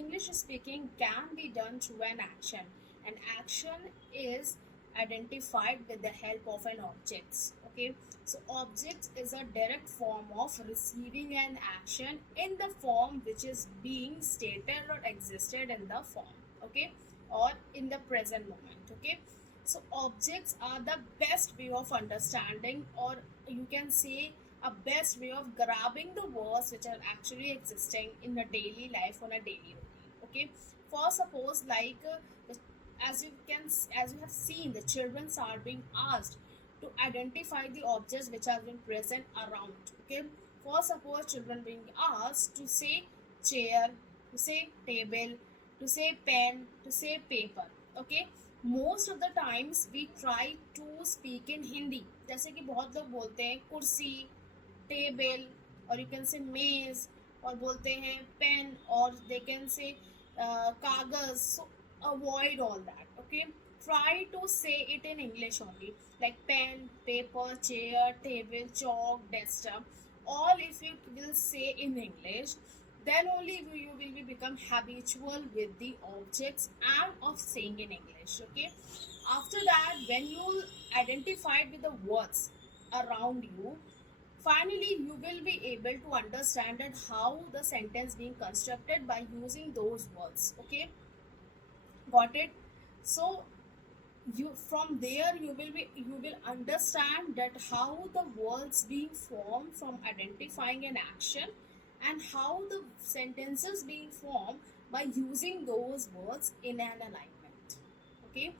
English speaking can be done through an action. An action is identified with the help of an object. Okay, so object is a direct form of receiving an action in the form which is being stated or existed in the form. Okay, or in the present moment. Okay, so objects are the best way of understanding, or you can say a best way of grabbing the words which are actually existing in a daily life, on a daily routine. Okay, for suppose like as you can, as you have seen, the children are being asked to identify the objects which have been present around. Okay, for suppose children being asked to say chair, to say table, to say pen, to say paper. Okay, most of the times we try to speak in Hindi. जैसे कि बहुत लोग बोलते हैं कुर्सी, table, और you can say मेज, और बोलते हैं पेन, और दे कैन से कागज. सो avoid all that. Okay, try to say it in English only, like pen, paper, chair, table, chalk, duster. All if you will say in English, then only you will be become habitual with the objects and of saying in English. Okay, after that, when you identified with the words around you, finally you will be able to understand that how the sentence being constructed by using those words. Okay, got it? So you, from there you will understand that how the words being formed from identifying an action, and how the sentences being formed by using those words in an alignment. Okay,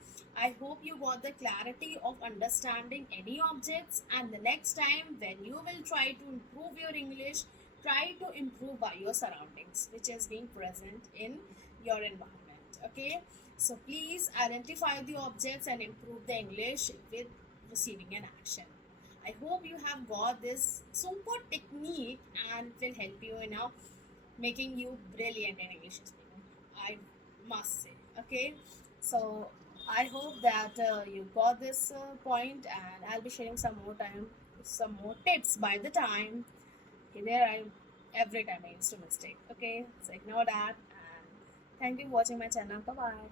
I hope you got the clarity of understanding any objects, and the next time when you will try to improve your English, try to improve by your surroundings which is being present in your environment. Okay, so please identify the objects and improve the English with receiving an action. I hope you have got this super technique and it will help you in making you brilliant in English speaking, I must say. Okay, so I hope that you got this point, and I'll be sharing some more tips by the time. Okay, there I every time I used to mistake. Okay, so ignore that, and thank you for watching my channel. Bye bye.